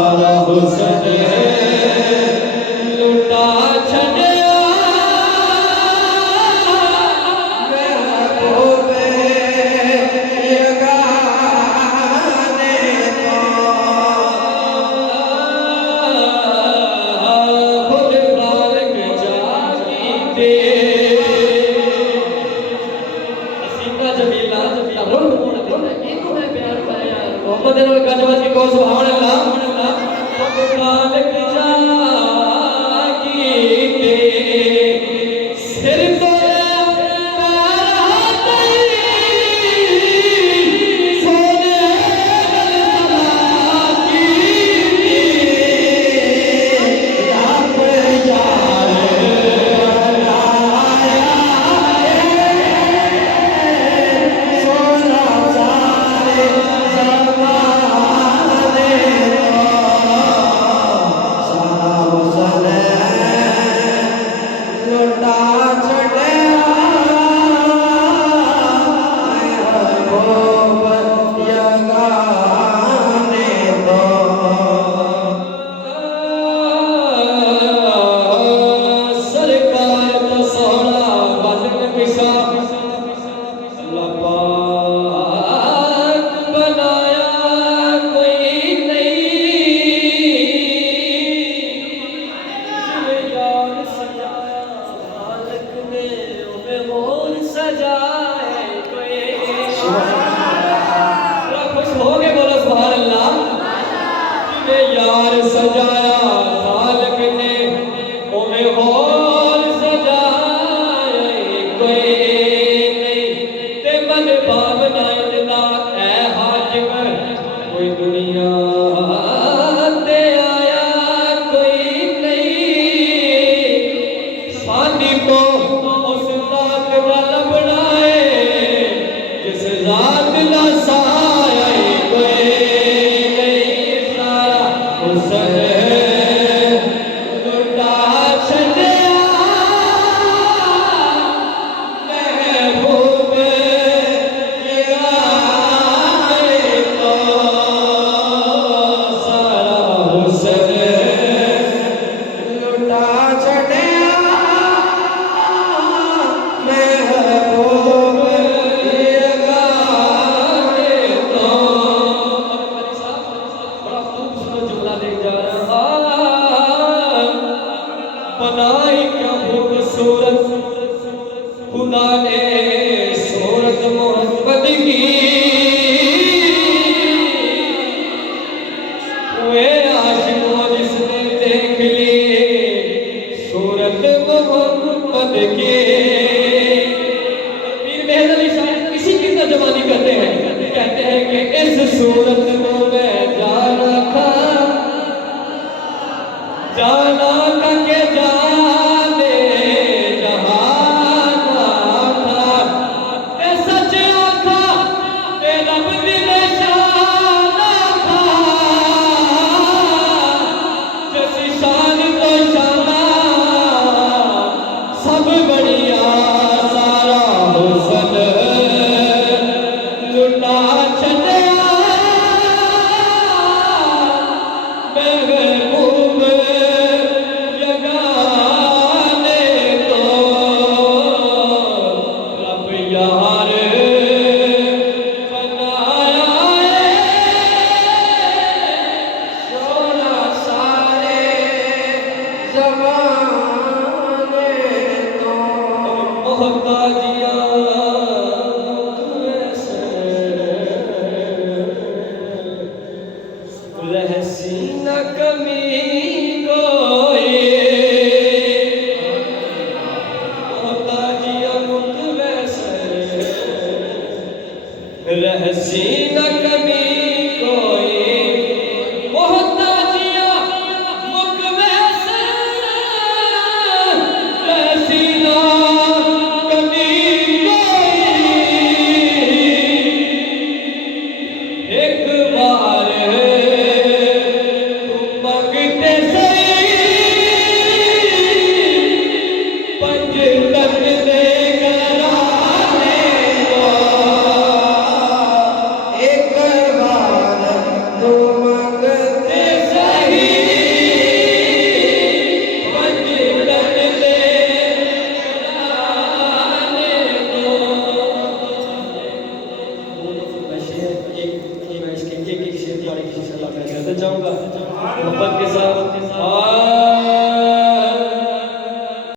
सारा हुस्न लुटा छड़िया महबूबे यगाने को खुद खालिक जागी दे सीता जमीला रोल इनको मैं प्यार पाया मोहम्मद गजवत की को सुभान अल्लाह खुद खालिक जागी दे सिर तो यार सजाया खालिक ने ओमे होल सजाए कोई नहीं ते मन भावना इतना ऐ हाजिब कोई दुनिया ते आया कोई नहीं सानी को उस जात का लबना है जिस जात ना साया कोई लुटा छड़िया महबूब यगाने को सारा हुस्न लुटा छड़िया महबूब यगाने को बड़ा खूबसूरत जुमला ले जा रहा बनाई क्या खूबसूरत खुदा ने सूरत मोहब्बत की वे आशिकों जिसने देख ली सूरत मोहब्बत की पीर मेहर अली शायद इसी की तर्जुमानी करते हैं कहते हैं कि इस सूरत को मैं जाना था के जाने जहाना था ते सच आखा ते रब दिल शाना था जैसी शान तो शाना सब बढ़िया सारा हुस्न लुटा छड़िया महबूब यगाने को रब यार बनाया सोना सारे ज़माने तो मोहताजिया रहसी न कमी कोई मोहताजिया मुख वैसे रहसी न कमी कोई मोहताजिया मुख वैसे रहसी न कमी कोई एक बार मंगते मोहब्बत के साथ